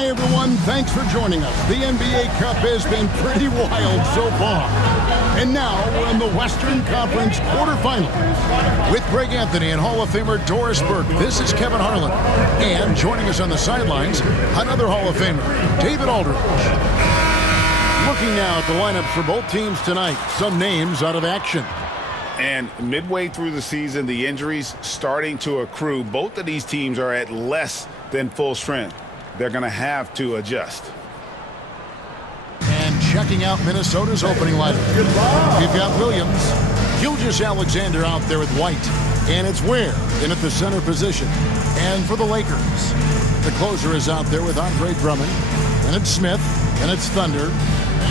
Hi, everyone. Thanks for joining us. The NBA Cup has been pretty wild so far. And now we're in the Western Conference quarterfinals. With Greg Anthony and Hall of Famer Doris Burke, this is Kevin Harlan. And joining us on the sidelines, another Hall of Famer, David Aldridge. Looking now at the lineups for both teams tonight, some names out of action. And midway through the season, the injuries starting to accrue. Both of these teams are at less than full strength. They're going to have to adjust. And checking out Minnesota's opening lineup. We've got Williams, Gilgeous-Alexander out there with White. And it's Ware in at the center position. And for the Lakers, the closer is out there with Andre Drummond. And it's Smith. And it's Thunder.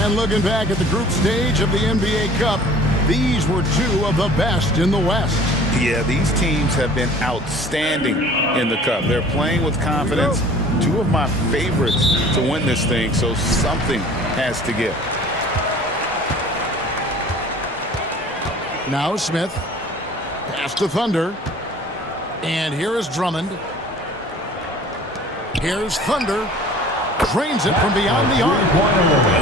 And looking back at the group stage of the NBA Cup, these were two of the best in the West. Yeah, these teams have been outstanding in the Cup. They're playing with confidence. Two of my favorites to win this thing, so something has to give. Now Smith. Pass to Thunder. And here is Drummond. Here's Thunder. Drains it from beyond the arc.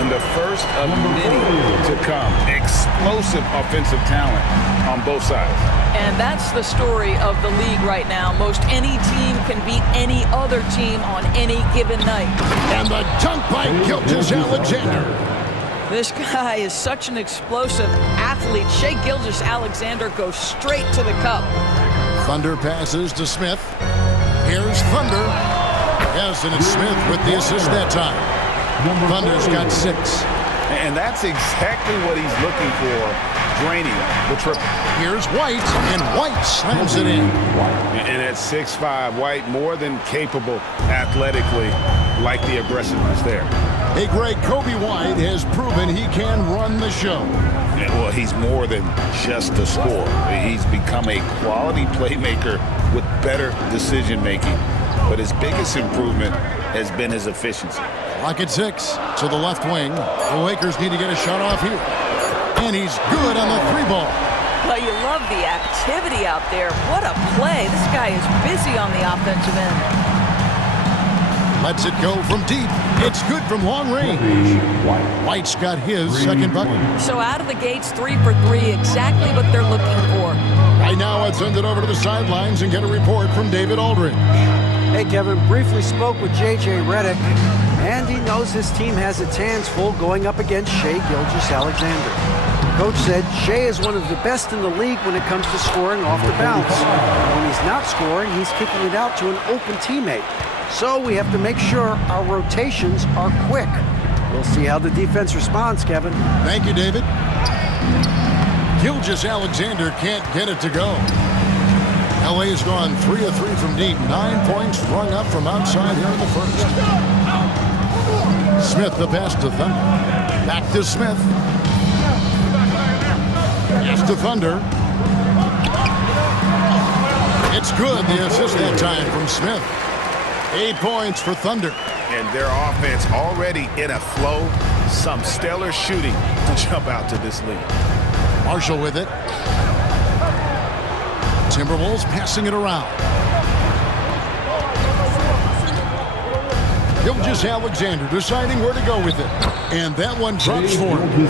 And the first of many to come. Explosive offensive talent on both sides. And that's the story of the league right now. Most any team can beat any other team on any given night. And the dunk by Gilgeous-Alexander. This guy is such an explosive athlete. Shai Gilgeous-Alexander goes straight to the cup. Thunder passes to Smith. Here's Thunder. Yes, and it's Smith with the assist that time. Thunder's got 6. And that's exactly what he's looking for, draining the triple. Here's White, and White slams it in. And at 6'5", White more than capable athletically, like the aggressiveness there. Hey, Greg, Kobe White has proven he can run the show. Yeah, well, he's more than just a scorer. He's become a quality playmaker with better decision-making. But his biggest improvement has been his efficiency. Clock at 6 to the left wing. The Lakers need to get a shot off here. And he's good on the 3-ball. Well, you love the activity out there. What a play. This guy is busy on the offensive end. Lets it go from deep. It's good from long range. White's got his second bucket. So out of the gates, 3 for 3, exactly what they're looking for. Right now, let's send it over to the sidelines and get a report from David Aldridge. Hey, Kevin, briefly spoke with J.J. Redick, and he knows his team has its hands full going up against Shai Gilgeous-Alexander. Coach said Shai is one of the best in the league when it comes to scoring off the bounce. When he's not scoring, he's kicking it out to an open teammate. So we have to make sure our rotations are quick. We'll see how the defense responds, Kevin. Thank you, David. Gilgeous-Alexander can't get it to go. LA has gone 3 of 3 from deep. 9 points rung up from outside here in the first. Smith the pass to Thunder. Back to Smith. Pass to Thunder. It's good. The assist that time from Smith. 8 points for Thunder. And their offense already in a flow. Some stellar shooting to jump out to this lead. Marshall with it. Timberwolves passing it around. Gilgeous-Alexander deciding where to go with it. And that one drops for him.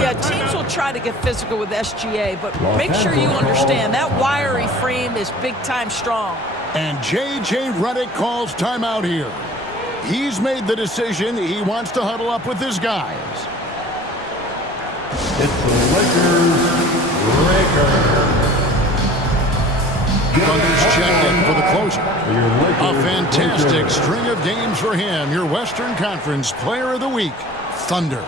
Yeah, teams will try to get physical with SGA, but make sure you understand that wiry frame is big-time strong. And J.J. Redick calls timeout here. He's made the decision. He wants to huddle up with his guys. It's the Lakers. Thunder's checked in for the closer. A fantastic string of games for him. Your Western Conference Player of the Week, Thunder.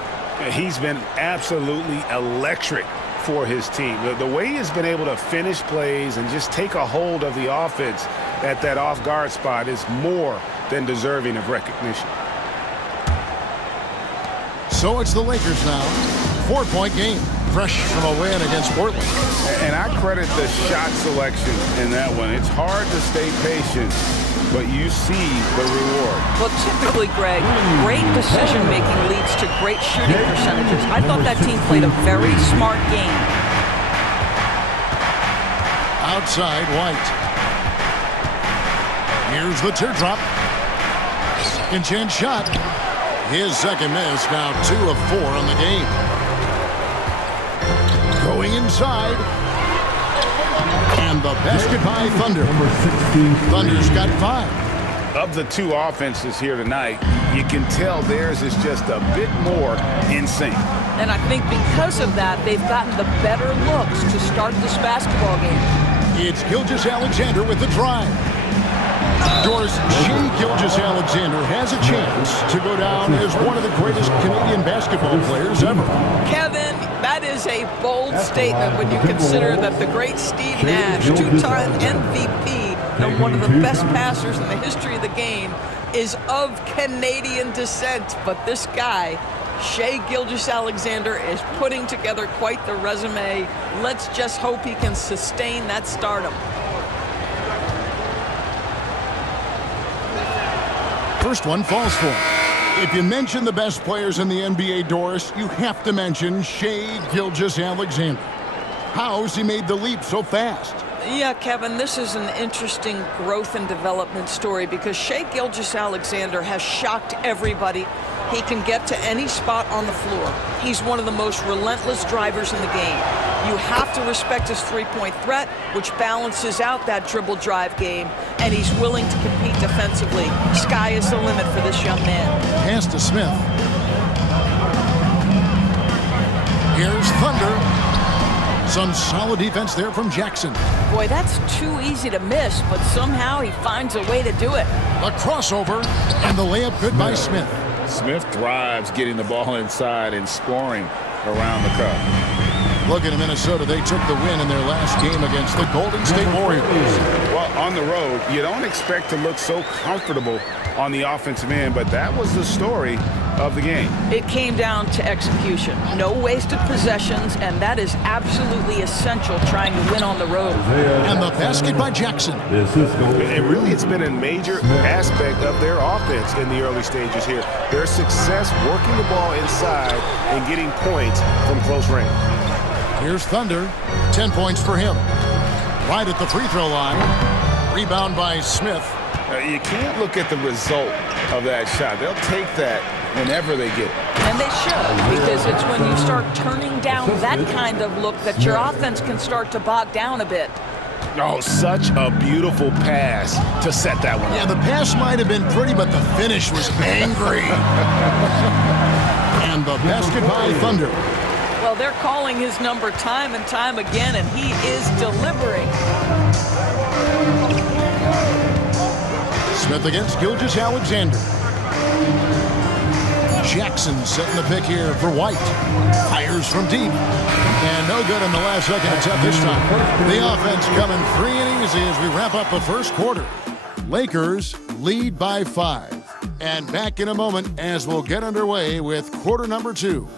He's been absolutely electric for his team. The way he's been able to finish plays and just take a hold of the offense at that off-guard spot is more than deserving of recognition. So it's the Lakers now. 4-point game. Fresh from a win against Portland. And I credit the shot selection in that one. It's hard to stay patient, but you see the reward. Well, typically, Greg, great decision-making leads to great shooting percentages. I thought that team played a very smart game. Outside, White. Here's the teardrop. Second chance shot. His second miss, now 2 of 4 on the game. Going inside. And the basket by Thunder. Thunder's got 5. Of the two offenses here tonight, you can tell theirs is just a bit more in sync. And I think because of that, they've gotten the better looks to start this basketball game. It's Gilgeous-Alexander with the drive. Doris, Shai Gilgeous-Alexander has a chance to go down as one of the greatest Canadian basketball players ever. Kevin, that is a bold statement when you consider that the great Steve Nash, two-time MVP, and one of the best passers in the history of the game, is of Canadian descent. But this guy, Shai Gilgeous-Alexander, is putting together quite the resume. Let's just hope he can sustain that stardom. First one falls for him. If you mention the best players in the NBA, Doris, you have to mention Shai Gilgeous-Alexander. How's he made the leap so fast? Yeah, Kevin, this is an interesting growth and development story because Shai Gilgeous-Alexander has shocked everybody. He can get to any spot on the floor. He's one of the most relentless drivers in the game. You have to respect his three-point threat, which balances out that dribble drive game, and he's willing to compete defensively. Sky is the limit for this young man. Pass to Smith. Here's Thunder. Some solid defense there from Jackson. Boy, that's too easy to miss, but somehow he finds a way to do it. A crossover, and the layup good by Smith. Smith thrives getting the ball inside and scoring around the cup. Looking at Minnesota, they took the win in their last game against the Golden State Warriors. Well, on the road, you don't expect to look so comfortable on the offensive end, but that was the story of the game. It came down to execution. No wasted possessions, and that is absolutely essential trying to win on the road. And the basket by Jackson. And really, it's been a major aspect of their offense in the early stages here. Their success working the ball inside and getting points from close range. Here's Thunder. 10 points for him. Right at the free throw line. Rebound by Smith. You can't look at the result of that shot. They'll take that whenever they get it. And they should, because it's when you start turning down that kind of look that your offense can start to bog down a bit. Oh, such a beautiful pass to set that one up. Yeah, the pass might have been pretty, but the finish was angry. And the basket by Thunder. Well, they're calling his number time and time again, and he is delivering. Smith against Gilgeous-Alexander. Jackson setting the pick here for White. Fires from deep. And no good in the last second attempt this time. The offense coming free and easy as we wrap up the first quarter. Lakers lead by 5. And back in a moment as we'll get underway with quarter number 2.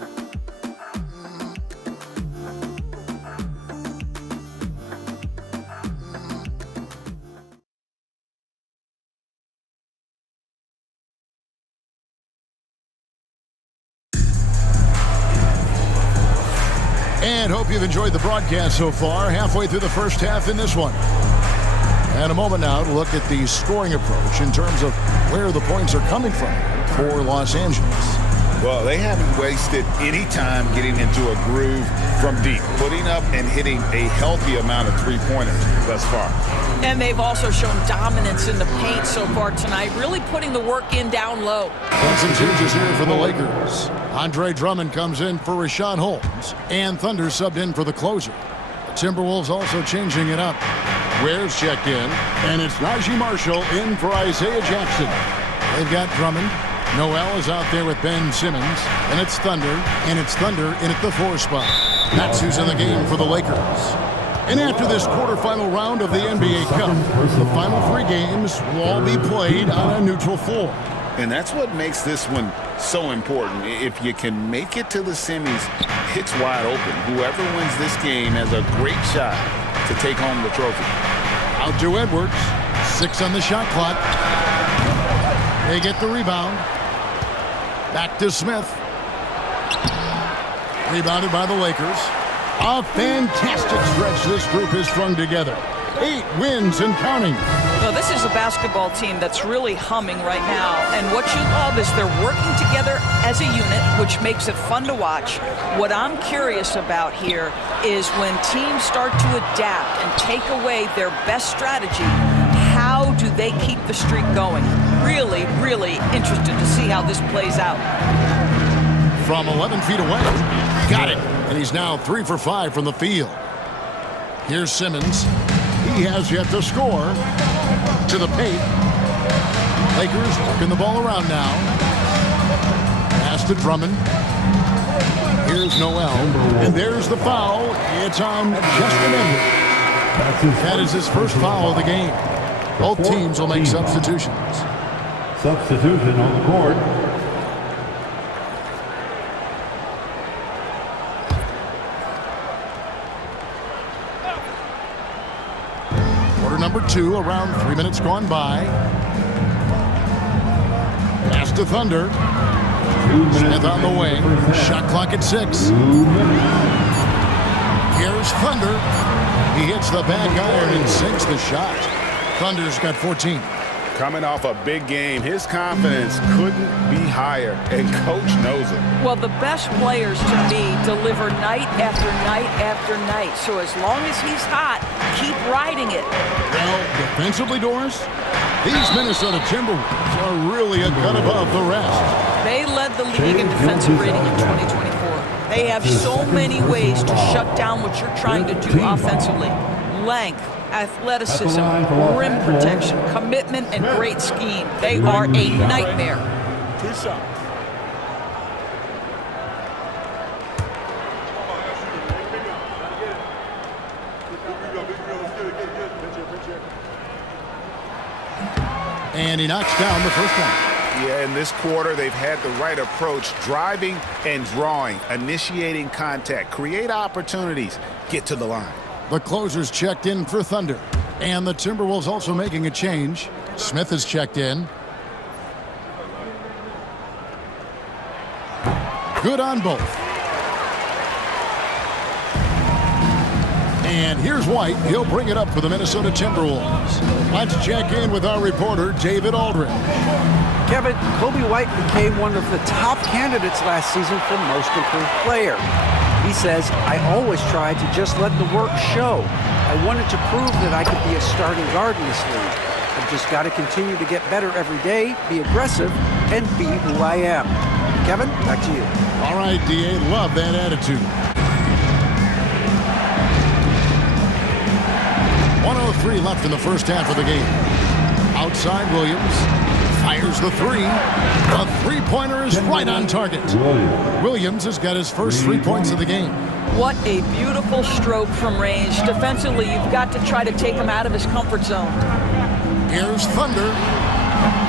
And hope you've enjoyed the broadcast so far, halfway through the first half in this one. And a moment now to look at the scoring approach in terms of where the points are coming from for Los Angeles. Well, they haven't wasted any time getting into a groove from deep, putting up and hitting a healthy amount of three-pointers thus far. And they've also shown dominance in the paint so far tonight, really putting the work in down low. And some changes here for the Lakers. Andre Drummond comes in for Rashawn Holmes, and Thunder subbed in for the closer. The Timberwolves also changing it up. Ware's checked in, and it's Najee Marshall in for Isaiah Jackson. They've got Drummond. Noel is out there with Ben Simmons, and it's Thunder in at the 4 spot. That's who's in the game for the Lakers. And after this quarterfinal round of the NBA Cup, the final 3 games will all be played on a neutral floor. And that's what makes this one so important. If you can make it to the semis, it's wide open. Whoever wins this game has a great shot to take home the trophy. Out to Edwards. 6 on the shot clock. They get the rebound. Back to Smith. Rebounded by the Lakers. A fantastic stretch this group has strung together. 8 wins and counting. Well, this is a basketball team that's really humming right now. And what you love is they're working together as a unit, which makes it fun to watch. What I'm curious about here is when teams start to adapt and take away their best strategy, how do they keep the streak going? Really, really interested to see how this plays out. From 11 feet away. Got it. And he's now 3 for 5 from the field. Here's Simmons. He has yet to score. To the paint. Lakers working the ball around now. Pass to Drummond. Here's Noel. And there's the foul. It's on Justin Edwards. That is his first foul of the game. Both teams will make substitutions. Substitution on the court. Quarter number 2, around 3 minutes gone by. Pass to Thunder. Smith on the wing. Shot clock at 6. Here's Thunder. He hits the back iron and sinks the shot. Thunder's got 14. Coming off a big game, his confidence couldn't be higher, and Coach knows it. Well, the best players, to me, deliver night after night after night. So as long as he's hot, keep riding it. Well, defensively, Doris, these Minnesota Timberwolves are really a cut above the rest. They led the league in defensive rating in 2024. They have so many ways to shut down what you're trying to do offensively. Length, athleticism, rim protection, commitment, and great scheme. They are a nightmare. Two shots. And he knocks down the first one. Yeah, in this quarter, they've had the right approach, driving and drawing, initiating contact, create opportunities, get to the line. The closer's checked in for Thunder. And the Timberwolves also making a change. Smith has checked in. Good on both. And here's White. He'll bring it up for the Minnesota Timberwolves. Let's check in with our reporter, David Aldridge. Kevin, Kobe White became one of the top candidates last season for Most Improved Player. He says, I always tried to just let the work show. I wanted to prove that I could be a starting guard in this league. I've just got to continue to get better every day, be aggressive, and be who I am. Kevin, back to you. All right, D.A., love that attitude. 1:03 left in the first half of the game. Outside, Williams fires the three. The three-pointer is right on target. Williams has got his first 3 points of the game. What a beautiful stroke from range. Defensively, you've got to try to take him out of his comfort zone. Here's Thunder.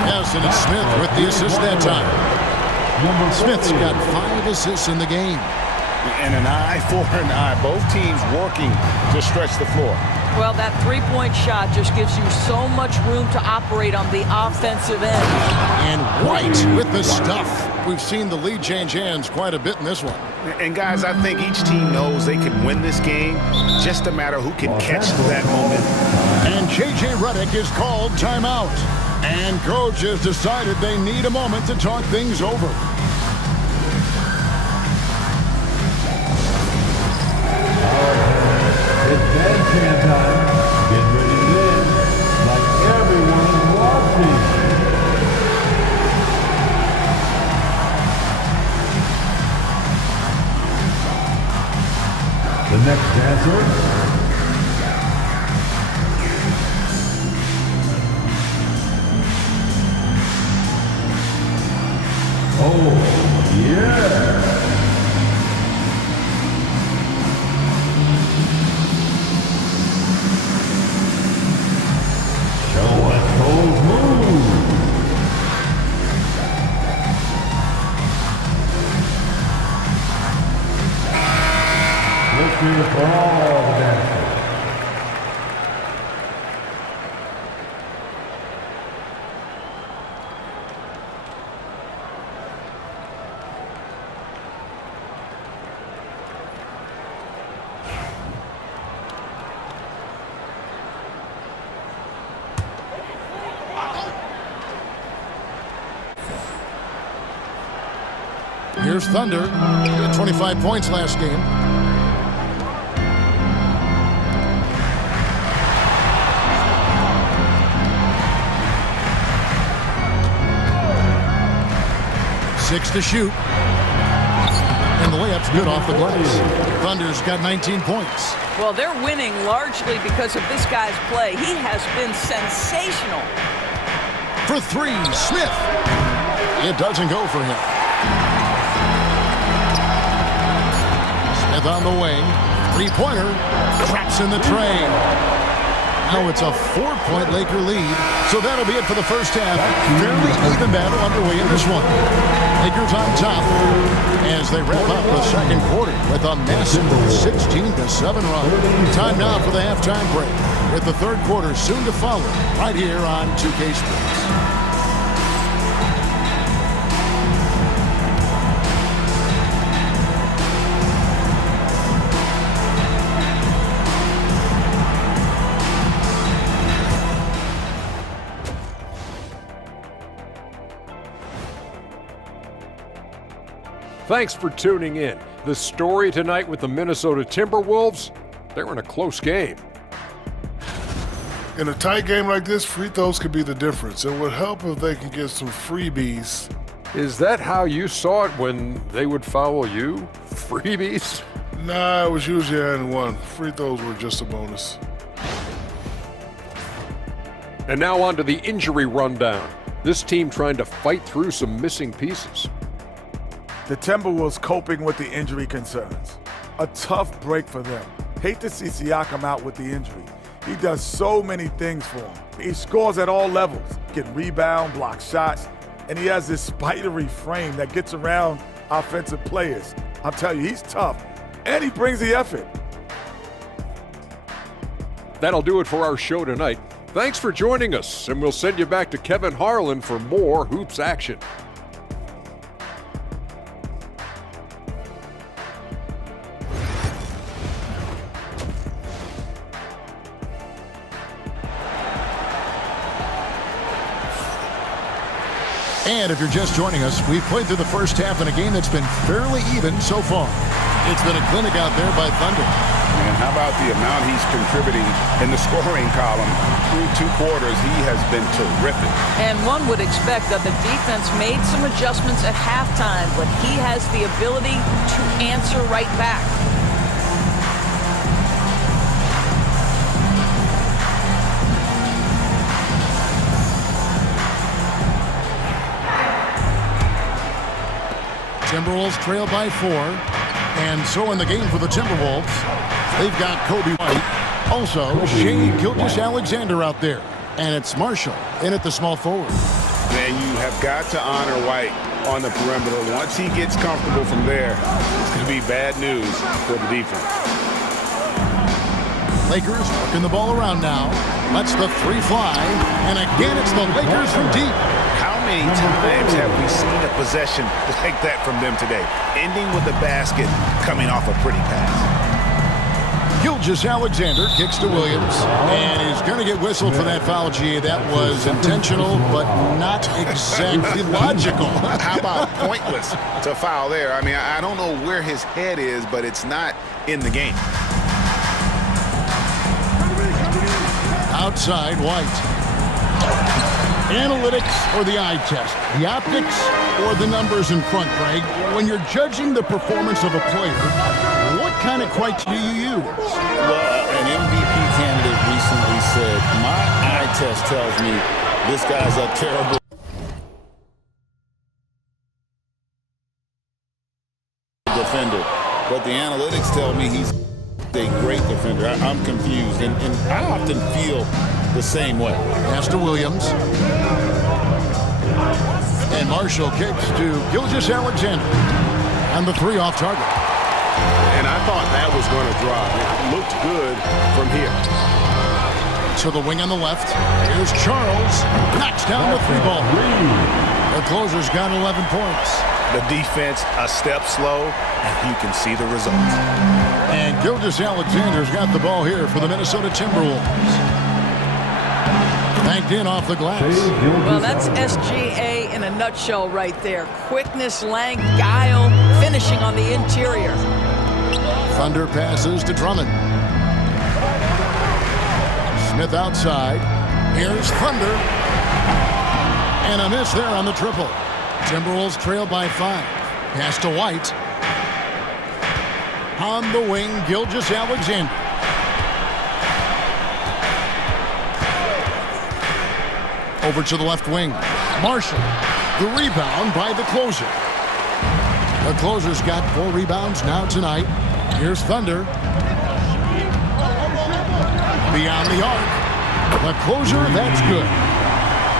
Yes, and it's Smith with the assist that time. Smith's got 5 assists in the game. And an eye for an eye. Both teams working to stretch the floor. Well, that three-point shot just gives you so much room to operate on the offensive end. And White with the stuff. We've seen the lead change hands quite a bit in this one. And guys, I think each team knows they can win this game. Just a matter who can catch that moment. And J.J. Redick is called timeout. And coach has decided they need a moment to talk things over. It's bedtime time. Get ready to win like everyone is watching. The next dancer. Oh, yeah. For all the dancers. Here's Thunder. He had 25 points last game. Six to shoot. And the layup's good off the glass. Thunder's got 19 points. Well, they're winning largely because of this guy's play. He has been sensational. For three, Smith. It doesn't go for him. Smith on the wing. Three-pointer. Traps in the tray. Now it's a 4-point Laker lead. So that'll be it for the first half. Fairly even battle underway in this one. Lakers on top as they wrap up the second quarter with a massive 16-7 run. Time now for the halftime break, with the third quarter soon to follow right here on 2K Sports. Thanks for tuning in. The story tonight with the Minnesota Timberwolves, they're in a close game. In a tight game like this, free throws could be the difference. It would help if they can get some freebies. Is that how you saw it when they would foul you? Freebies? Nah, it was usually and one. Free throws were just a bonus. And now on to the injury rundown. This team trying to fight through some missing pieces. The Timberwolves coping with the injury concerns. A tough break for them. Hate to see Siakam out with the injury. He does so many things for them. He scores at all levels, can rebound, block shots, and he has this spidery frame that gets around offensive players. I'll tell you, he's tough, and he brings the effort. That'll do it for our show tonight. Thanks for joining us, and we'll send you back to Kevin Harlan for more Hoops action. And if you're just joining us, we've played through the first half in a game that's been fairly even so far. It's been a clinic out there by Thunder. And how about the amount he's contributing in the scoring column? Through two quarters, he has been terrific. And one would expect that the defense made some adjustments at halftime, but he has the ability to answer right back. Timberwolves trail by 4. And so in the game for the Timberwolves, they've got Kobe White. Also, Shea Gilgeous-Alexander out there. And it's Marshall in at the small forward. And you have got to honor White on the perimeter. Once he gets comfortable from there, it's going to be bad news for the defense. Lakers working the ball around now. Lets the three fly. And again, it's the Lakers from deep. How many times have we seen a possession like that from them today? Ending with a basket, coming off a pretty pass. Gilgeous-Alexander kicks to Williams, and he's going to get whistled for that foul, G. That was intentional, but not exactly logical. How about pointless to foul there? I mean, I don't know where his head is, but it's not in the game. Outside, White. Analytics or the eye test? The optics or the numbers in front, Greg? When you're judging the performance of a player, what kind of criteria do you use? Well, an MVP candidate recently said, my eye test tells me this guy's a terrible defender, but the analytics tell me he's a great defender. I'm confused, and I often feel the same way. Pass to Williams. And Marshall kicks to Gilgeous-Alexander. And the three off target. And I thought that was going to drop. It looked good from here. To the wing on the left. Here's Charles. Knocks down the three ball. The closer's got 11 points. The defense a step slow, and you can see the results. And Gilgeous-Alexander's got the ball here for the Minnesota Timberwolves. Banked in off the glass. Well, that's SGA in a nutshell right there. Quickness, length, guile, finishing on the interior. Thunder passes to Drummond. Smith outside. Here's Thunder. And a miss there on the triple. Timberwolves trail by 5. Pass to White. On the wing, Gilgeous-Alexander. Over to the left wing. Marshall. The rebound by the closer. The closer's got 4 rebounds now tonight. Here's Thunder. Beyond the arc. The closer, that's good.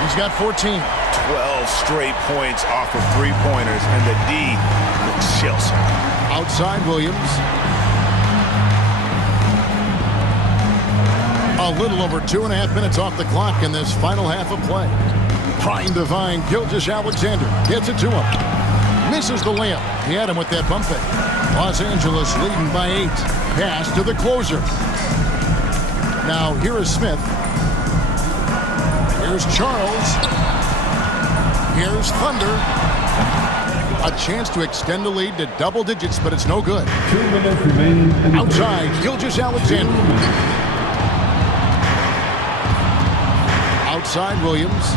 He's got 14. 12 straight points off of three-pointers, and the D looks shell-shocked. Outside Williams. A little over 2.5 minutes off the clock in this final half of play. Trying to find Gilgeous-Alexander. Gets it to him. Misses the layup. He had him with that bump fake. Los Angeles leading by 8. Pass to the closer. Now here is Smith. Here's Charles. Here's Thunder. A chance to extend the lead to double digits, but it's no good. 2 minutes remaining. Outside, Gilgeous-Alexander. Outside Williams.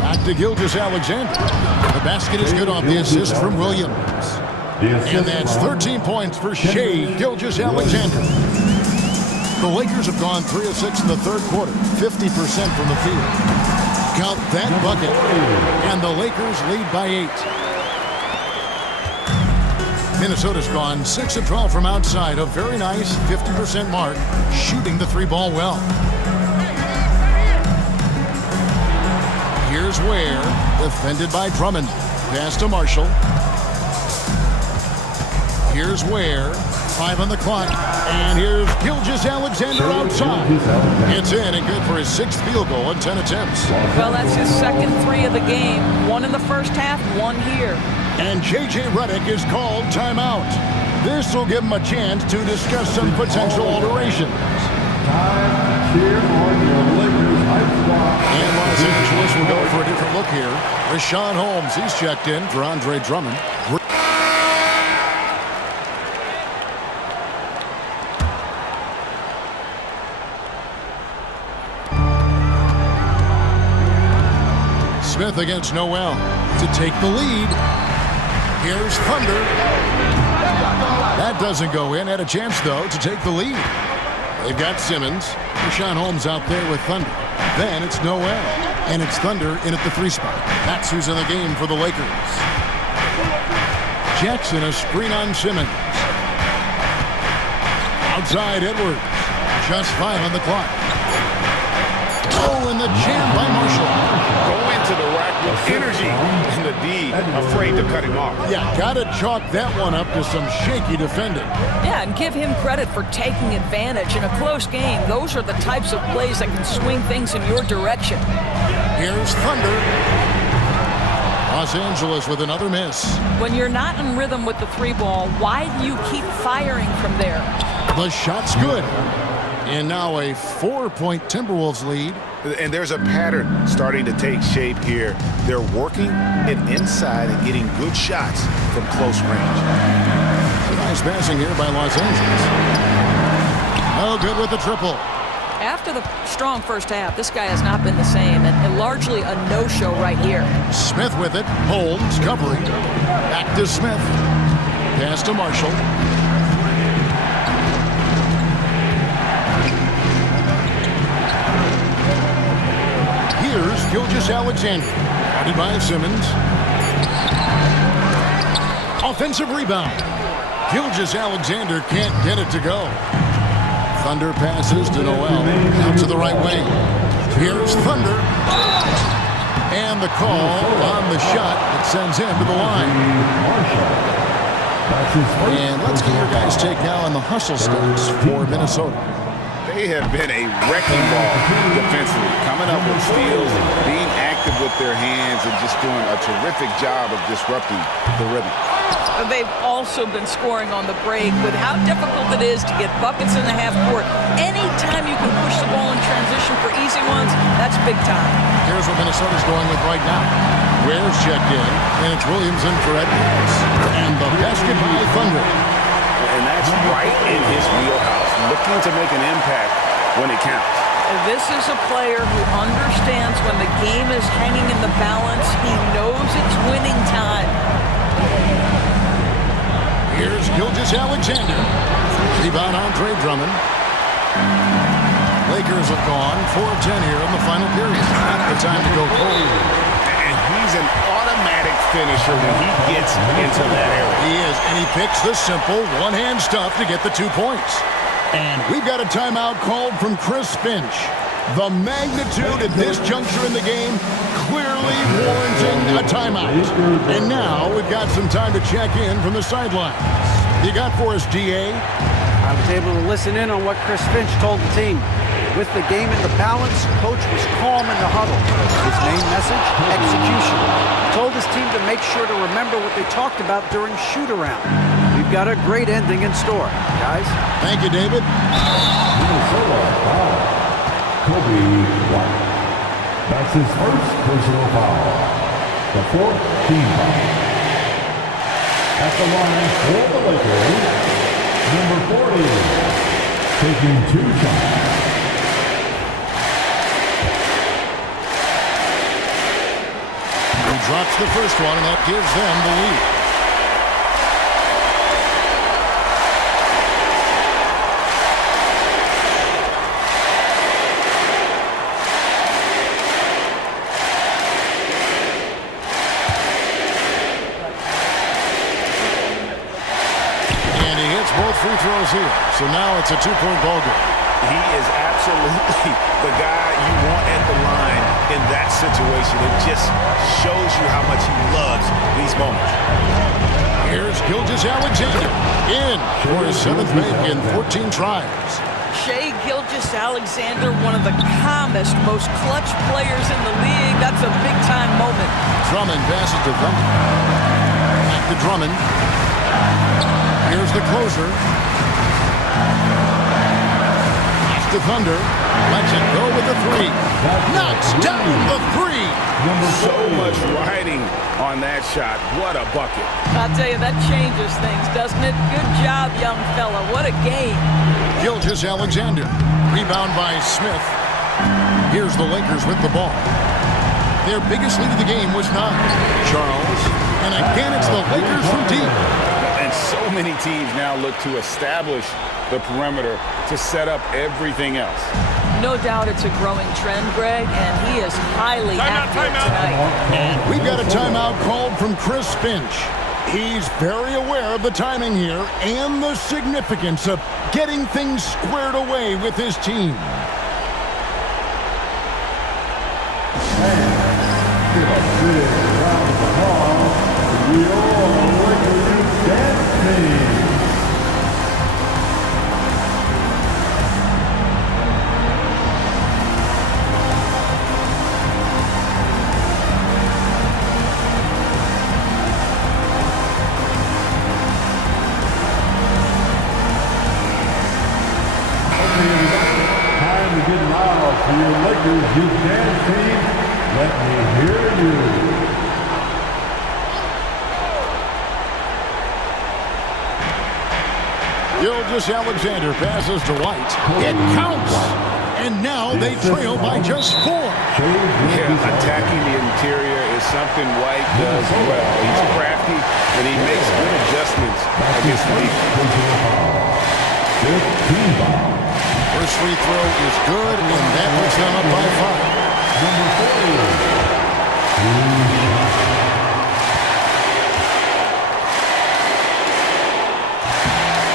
Back to Gilgeous-Alexander. The basket is good off the assist from Williams. And that's 13 points for Shai Gilgeous-Alexander. The Lakers have gone 3 of 6 in the third quarter, 50% from the field. Count that bucket, and the Lakers lead by 8. Minnesota's gone 6 of 12 from outside, a very nice 50% mark, shooting the 3-ball well. Here's Ware, defended by Drummond. Pass to Marshall. Here's Ware, 5 on the clock, and here's Gilgeous-Alexander outside. It's in and good for his 6th field goal in 10 attempts. Well, that's his second 3 of the game. 1 in the first half, 1 here. And J.J. Redick is called timeout. This will give him a chance to discuss some potential alterations. Time to cheer on your Lakers hype squad. And Los Angeles will go for a different look here. Rashawn Holmes, he's checked in for Andre Drummond. Smith against Noel to take the lead. Here's Thunder. That doesn't go in. Had a chance, though, to take the lead. They've got Simmons. Rashawn Holmes out there with Thunder. Then it's Noel. And it's Thunder in at the 3 spot. That's who's in the game for the Lakers. Jackson, a screen on Simmons. Outside Edwards. Just 5 on the clock. Oh, and the jam by Marshall. Go into the rack with energy, and the D afraid to cut him off. Yeah, gotta chalk that one up to some shaky defending. Yeah, and give him credit for taking advantage in a close game. Those are the types of plays that can swing things in your direction. Here's Thunder. Los Angeles with another miss. When you're not in rhythm with the 3-ball, why do you keep firing from there? The shot's good. And now a 4-point Timberwolves lead. And there's a pattern starting to take shape here. They're working it inside and getting good shots from close range. Nice passing here by Los Angeles. Oh, good with the triple. After the strong first half, this guy has not been the same, and largely a no-show right here. Smith with it. Holmes covering. Back to Smith. Pass to Marshall. Here's Gilgeous-Alexander. Guarded by Simmons. Offensive rebound. Gilgeous-Alexander can't get it to go. Thunder passes to Noel. Out to the right wing. Here's Thunder. And the call on the shot that sends him to the line. And let's get your guys' take now on the hustle stats for Minnesota. They have been a wrecking ball defensively, coming up with steals, being active with their hands, and just doing a terrific job of disrupting the rhythm. They've also been scoring on the break with how difficult it is to get buckets in the half court. Anytime you can push the ball in transition for easy ones, that's big time. Here's what Minnesota's going with right now. Ware's checked in, and it's Williams in for Edwards. And the basket by Thunder. And that's right in his wheelhouse, looking to make an impact when it counts. This is a player who understands when the game is hanging in the balance. He knows it's winning time. Here's Gilgeous-Alexander. Rebound Andre Drummond. Lakers have gone 4 of 10 here in the final period. Not the time to go cold. And he's an automatic finisher when he gets into that area. He is, and he picks the simple one-hand stuff to get the 2 points. And we've got a timeout called from Chris Finch. The magnitude at this juncture in the game clearly warranting a timeout. And now we've got some time to check in from the sidelines. You got for us, DA? I was able to listen in on what Chris Finch told the team. With the game in the balance, coach was calm in the huddle. His main message, execution. He told his team to make sure to remember what they talked about during shoot-around. We've got a great ending in store, guys. Thank you, David. Minnesota foul. Kobe White. That's his first personal foul. The 4th team foul. At the line for the Lakers, number 40, taking 2 shots. He drops the first one, and that gives them the lead. And he hits both free throws here. So now it's a 2-point ball game. He is absolutely the guy you want at the line in that situation. It just shows you how much he loves these moments. Here's Gilgeous-Alexander in for his 7th make in 14 tries. Shai Gilgeous-Alexander, one of the calmest, most clutch players in the league. That's a big-time moment. Drummond passes to Thunder. Back to Drummond. Here's the closer. To Thunder, lets it go with the 3. Knocks down the 3. So much riding on that shot. What a bucket. I'll tell you, that changes things, doesn't it? Good job, young fella. What a game. Gilgeous-Alexander. Rebound by Smith. Here's the Lakers with the ball. Their biggest lead of the game was 9. Charles. And again, it's the Lakers from deep. And so many teams now look to establish the perimeter to set up everything else. No doubt it's a growing trend, Greg, and he is highly accurate tonight. And we've got a timeout called from Chris Finch. He's very aware of the timing here and the significance of getting things squared away with his team. Give a big round of applause to your Lakers dance team. Time to get loud for your Lakers youth dance team. Let me hear you. Gilgeous-Alexander passes to White. It counts! And now they trail by just 4. Yeah, attacking the interior is something White does well. He's crafty, and he makes good adjustments against the defense. First free throw is good, and that puts them up by 5. Number 4.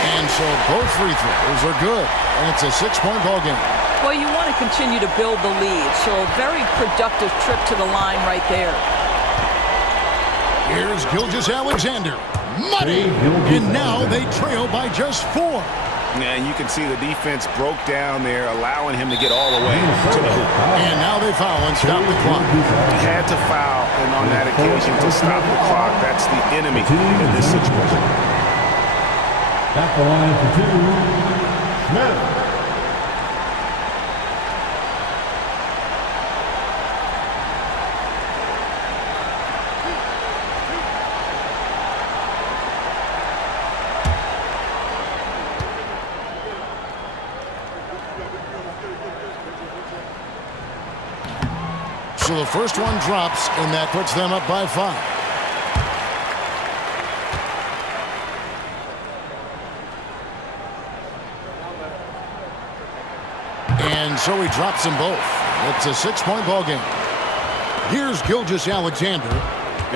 And so both free throws are good, and it's a 6-point ball game. Well, you want to continue to build the lead, so a very productive trip to the line right there. Here's Gilgeous-Alexander. Muddy! And now they trail by just 4. And you can see the defense broke down there, allowing him to get all the way to the hoop. And now they foul and stop the clock. He had to foul, and on that occasion, to stop the clock. That's the enemy in this situation. At the line for 2, Smith. the first one drops, and that puts them up by 5. And so he drops them both. It's a 6-point ball game. Here's Gilgeous-Alexander.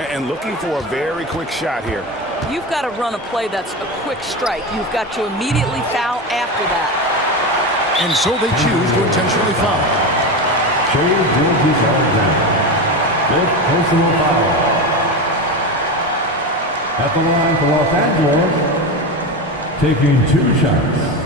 And looking for a very quick shot here. You've got to run a play that's a quick strike. You've got to immediately foul after that. And so they choose to intentionally foul. Shea Gilgeous-Alexander. 5th personal foul. At the line for Los Angeles, taking 2 shots.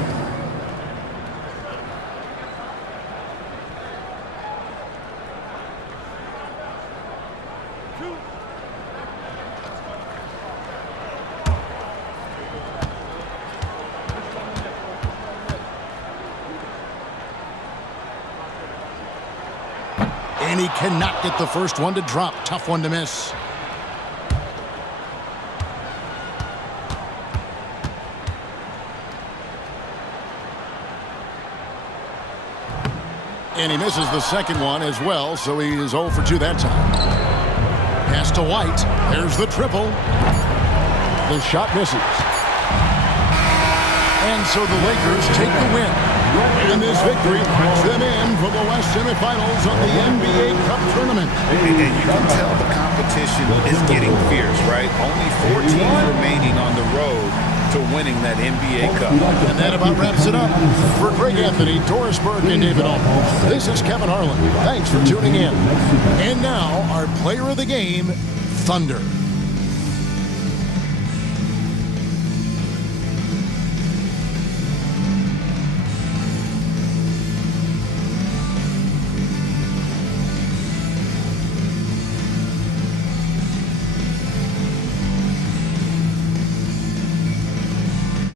And he cannot get the first one to drop. Tough one to miss. And he misses the second one as well, so he is 0 for 2 that time. Pass to White. There's the triple. The shot misses. And so the Lakers take the win. And this victory puts them in for the West semifinals of the NBA Cup tournament. And you can tell the competition is getting fierce, right? Only 4 teams remaining on the road to winning that NBA Cup. And that about wraps it up. For Greg Anthony, Doris Burke, and David Aldridge, this is Kevin Harlan. Thanks for tuning in. And now, our player of the game, Thunder.